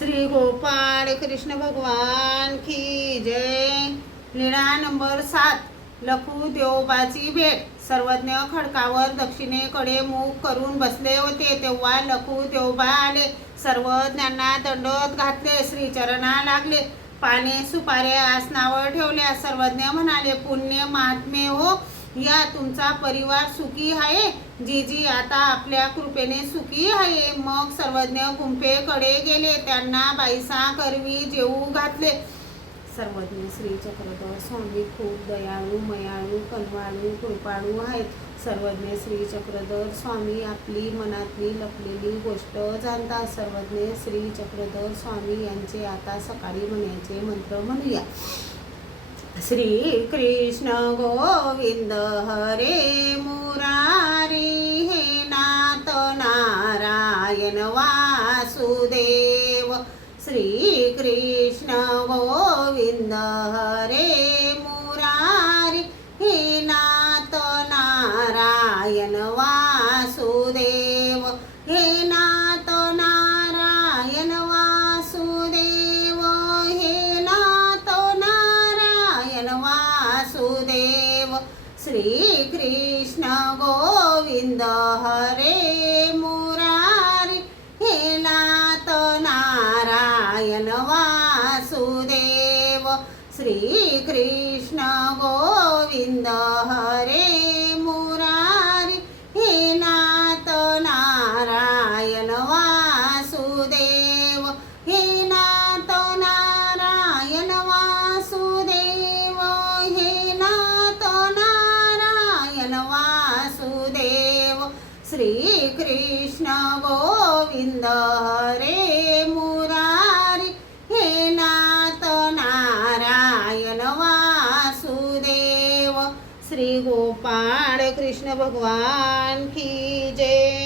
श्री गोपाळ कृष्ण भगवान की जय। लीळा नंबर 7। लखू देवोबाची भेट। सर्वज्ञ खडकावर दक्षिणेकडे मुख करून बसले होते तेव्हा लखू देवोबा आले। सर्वज्ञांना दंडवत घातले, श्रीचरणा लागले, पाने सुपारे आसनावर ठेवल्या। सर्वज्ञ म्हणाले, पुण्य महात्मे हो, या तुमचा परिवार सुखी आहे। जीजी आता आपल्या कृपेने सुखी आहे। मग सर्वज्ञ गुंफेकडे गेले, त्यांना बाईसा करवी जेवू घातले। सर्वज्ञ श्री चक्रधर स्वामी खूप दयाळू, मयाळू, कनवाळू, कृपाळू आहेत। सर्वज्ञ श्री चक्रधर स्वामी आपली मनातली लपलेली गोष्ट जाणतात। सर्वज्ञ श्री चक्रधर स्वामी यांचे आता सकाळी म्हणायचे मंत्र म्हणूया। श्री कृष्ण गोविंद हरे मुरारी, हे नाथ नारायण वासुदेव। श्री कृष्ण गोविंद हरे मुरारी, हे नाथ नारायण वासुदेव, हे नाथ नारायण वासुदेव, हे नाथ नारायण वासुदेव। श्री कृष्ण गोविंद हरे मुरारी, हे नाथ नारायण वासुदेव। श्री कृष्ण गोविंद हरे मुरारी, हे नाथ नारायण वासुदेव, हे नाथ नारायण वासुदेव, हे नाथ नारायण वासुदेव। श्री कृष्ण गोविंद हरे मुरारी, हे नाथ नारायण वासुदेव। श्री गोपाळ कृष्ण भगवान की जय।